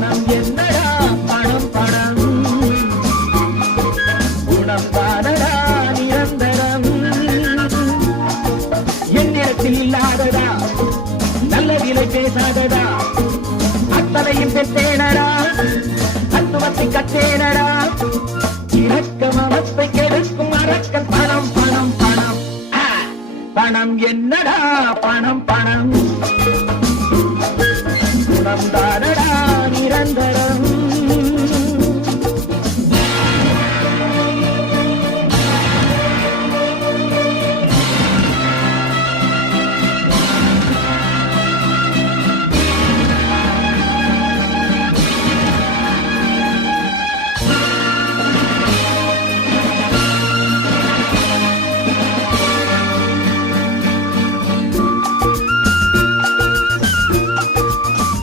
பணம் என்னடா பணம் பணம் குணம் தானடா நிரந்தரம் என்னிடத்தில் இல்லாததா நல்ல விலை பேசாததா அத்தனையும் பெற்றேனடா தத்துவத்தை கற்றேனடா இரக்க மனத்தை கெடுக்கும் அரக்கன் பணம் பணம் பணம் பணம் என்னடா பணம் பணம் குணம் தானடா